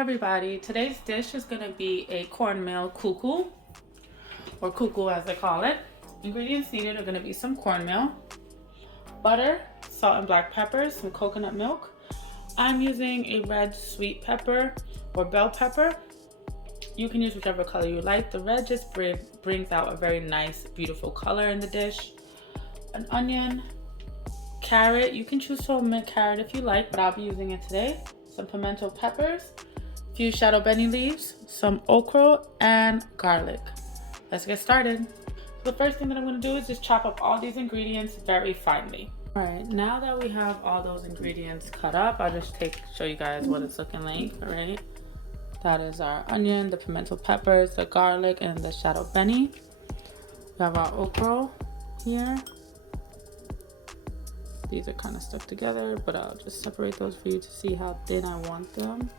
everybody. Today's dish is going to be a cornmeal Coo Coo, or Coo Coo as they call it. Ingredients needed are going to be some cornmeal, butter, salt and black pepper, some coconut milk. I'm using a red sweet pepper or bell pepper. You can use whichever color you like. The red just brings out a very nice, beautiful color in the dish. An onion, carrot. You can choose to omit carrot if you like, but I'll be using it today. Some pimento peppers, a few shadow benny leaves, some okra, and garlic. Let's get started. So the first thing that I'm going to do is just chop up all these ingredients very finely. All right, now that we have all those ingredients cut up, I'll just show you guys what it's looking like. All right, that is our onion, the pimento peppers, the garlic, and the shadow benny. We have our okra here. These are kind of stuck together, but I'll just separate those for you to see how thin I want them,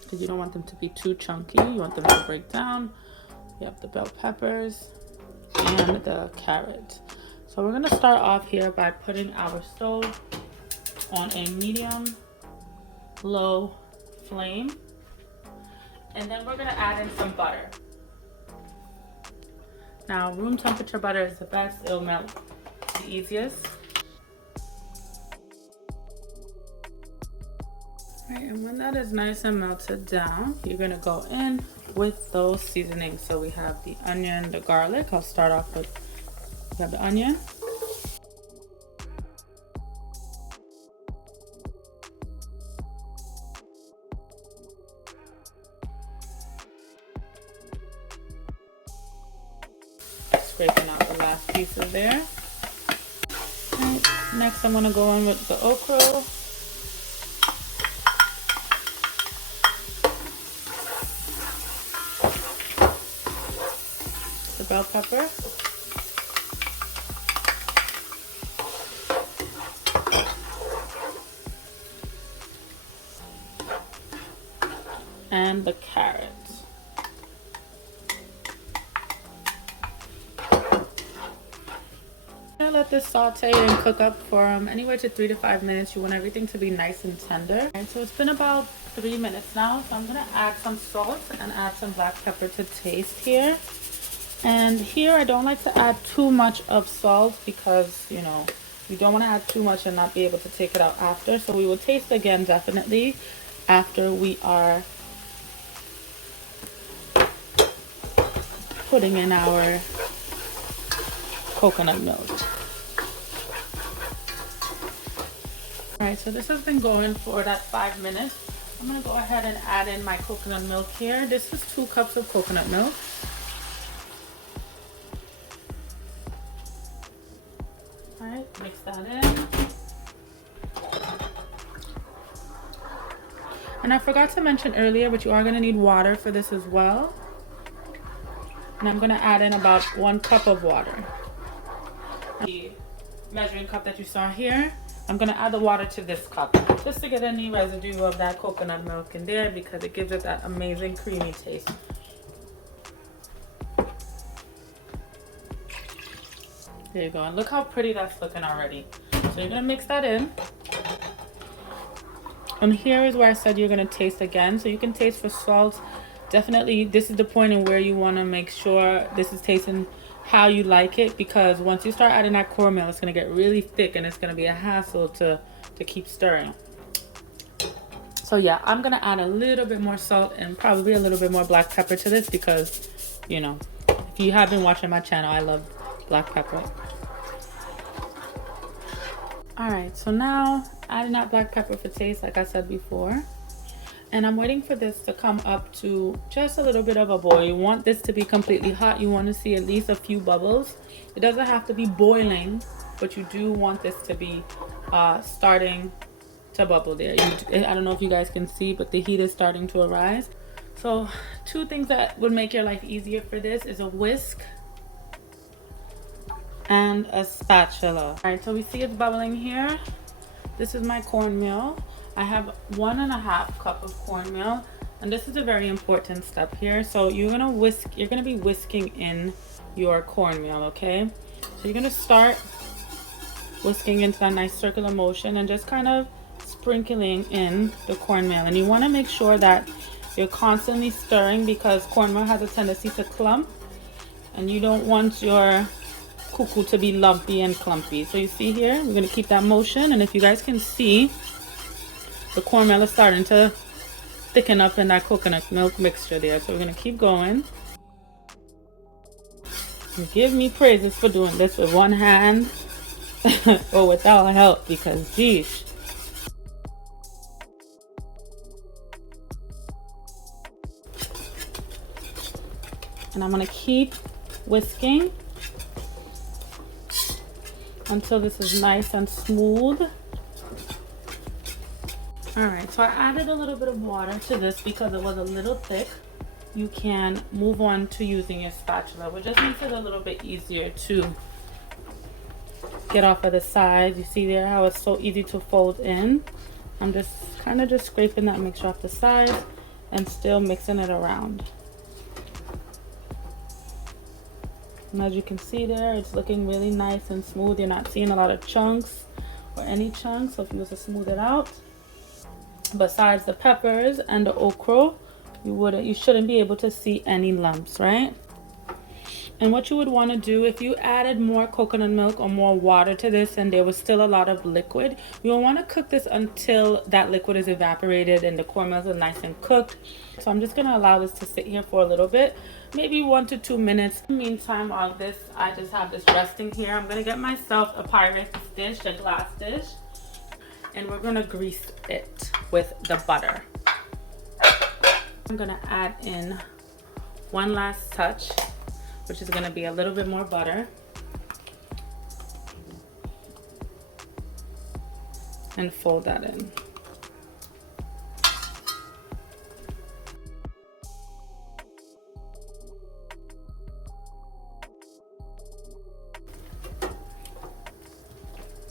because you don't want them to be too chunky. You want them to break down. We have the bell peppers and the carrot. So we're gonna start off here by putting our stove on a medium-low flame, and then we're gonna add in some butter. Now, room temperature butter is the best. It'll melt the easiest. Right, and when that is nice and melted down, you're gonna go in with those seasonings. So we have the onion, the garlic. I'll start off with, we have the onion. Scraping out the last pieces there. Right, next I'm gonna go in with the okra. Bell pepper, and the carrots. I'm gonna let this saute and cook up for anywhere to 3 to 5 minutes. You want everything to be nice and tender. And so it's been about 3 minutes now, so I'm gonna add some salt and add some black pepper to taste here. And here I don't like to add too much of salt because, you know, you don't want to add too much and not be able to take it out after. So we will taste again definitely after we are putting in our coconut milk. Alright, so this has been going for that 5 minutes. I'm going to go ahead and add in my coconut milk here. This is 2 cups of coconut milk. Alright, mix that in. And I forgot to mention earlier, but you are going to need water for this as well. And I'm going to add in about 1 cup of water. The measuring cup that you saw here, I'm going to add the water to this cup, just to get any residue of that coconut milk in there, because it gives it that amazing creamy taste. There you go, and look how pretty that's looking already. So you're gonna mix that in. And here is where I said you're gonna taste again. So you can taste for salt. Definitely, this is the point in where you wanna make sure this is tasting how you like it, because once you start adding that cornmeal, it's gonna get really thick and it's gonna be a hassle to keep stirring. So yeah, I'm gonna add a little bit more salt and probably a little bit more black pepper to this, because, you know, if you have been watching my channel, I love black pepper. Alright, so now adding that black pepper for taste, like I said before. And I'm waiting for this to come up to just a little bit of a boil. You want this to be completely hot. You want to see at least a few bubbles. It doesn't have to be boiling, but you do want this to be starting to bubble there. I don't know if you guys can see, but the heat is starting to arise. So 2 things that would make your life easier for this is a whisk and a spatula. All right, so we see it's bubbling here. This is my cornmeal. I have 1.5 cup of cornmeal, and this is a very important step here. So you're gonna be whisking in your cornmeal, okay? So you're gonna start whisking into that nice circular motion and just kind of sprinkling in the cornmeal, and you want to make sure that you're constantly stirring because cornmeal has a tendency to clump, and you don't want your Coo Coo to be lumpy and clumpy. So you see here, we're going to keep that motion, and if you guys can see, the cornmeal is starting to thicken up in that coconut milk mixture there. So we're going to keep going. And give me praises for doing this with one hand or without help, because geez. And I'm going to keep whisking until this is nice and smooth. Alright, so I added a little bit of water to this because it was a little thick. You can move on to using your spatula, which just makes it a little bit easier to get off of the sides. You see there how it's so easy to fold in. I'm just kind of just scraping that mixture off the sides and still mixing it around. And as you can see there, it's looking really nice and smooth. You're not seeing a lot of chunks or any chunks, so if you was to smooth it out. Besides the peppers and the okra, you shouldn't be able to see any lumps, right? And what you would want to do if you added more coconut milk or more water to this and there was still a lot of liquid, you'll want to cook this until that liquid is evaporated and the cornmeal is nice and cooked. So I'm just going to allow this to sit here for a little bit, maybe 1 to 2 minutes. Meantime, while I just have this resting here, I'm going to get myself a Pyrex dish, a glass dish, and we're going to grease it with the butter. I'm going to add in one last touch, which is going to be a little bit more butter. And fold that in.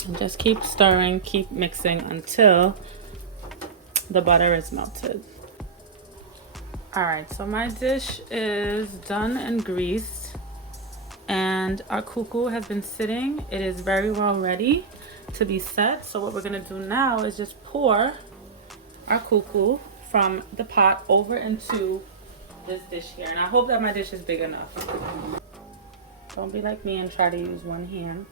And just keep stirring, keep mixing until the butter is melted. Alright, so my dish is done and greased, and our Coo Coo has been sitting. It is very well ready to be set. So what we're going to do now is just pour our Coo Coo from the pot over into this dish here. And I hope that my dish is big enough. Don't be like me and try to use one hand.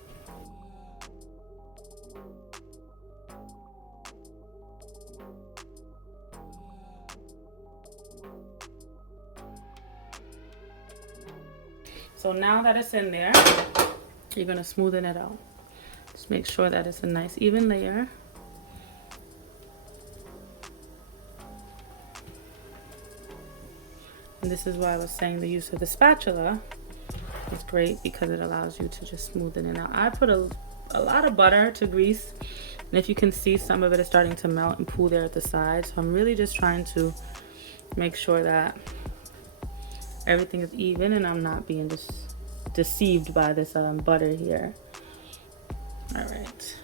So now that it's in there, you're going to smoothen it out. Just make sure that it's a nice even layer. And this is why I was saying the use of the spatula is great, because it allows you to just smoothen it out. I put a lot of butter to grease, and if you can see, some of it is starting to melt and pool there at the side. So I'm really just trying to make sure that everything is even and I'm not being deceived by this butter here. All right,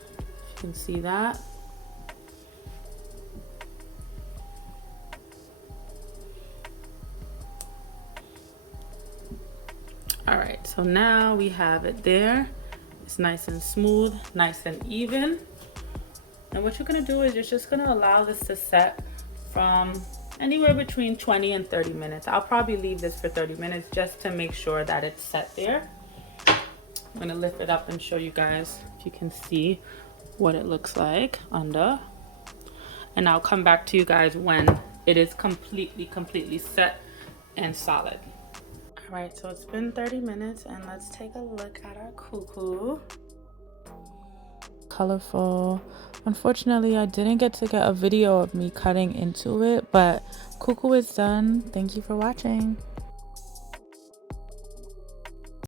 you can see that. All right, so now we have it there. It's nice and smooth, nice and even. And what you're gonna do is you're just gonna allow this to set from anywhere between 20 and 30 minutes. I'll probably leave this for 30 minutes just to make sure that it's set there. I'm gonna lift it up and show you guys if you can see what it looks like under. And I'll come back to you guys when it is completely set and solid. All right, so it's been 30 minutes and let's take a look at our Coo Coo. Colorful. Unfortunately, I didn't get to get a video of me cutting into it, but Coo Coo is done. Thank you for watching.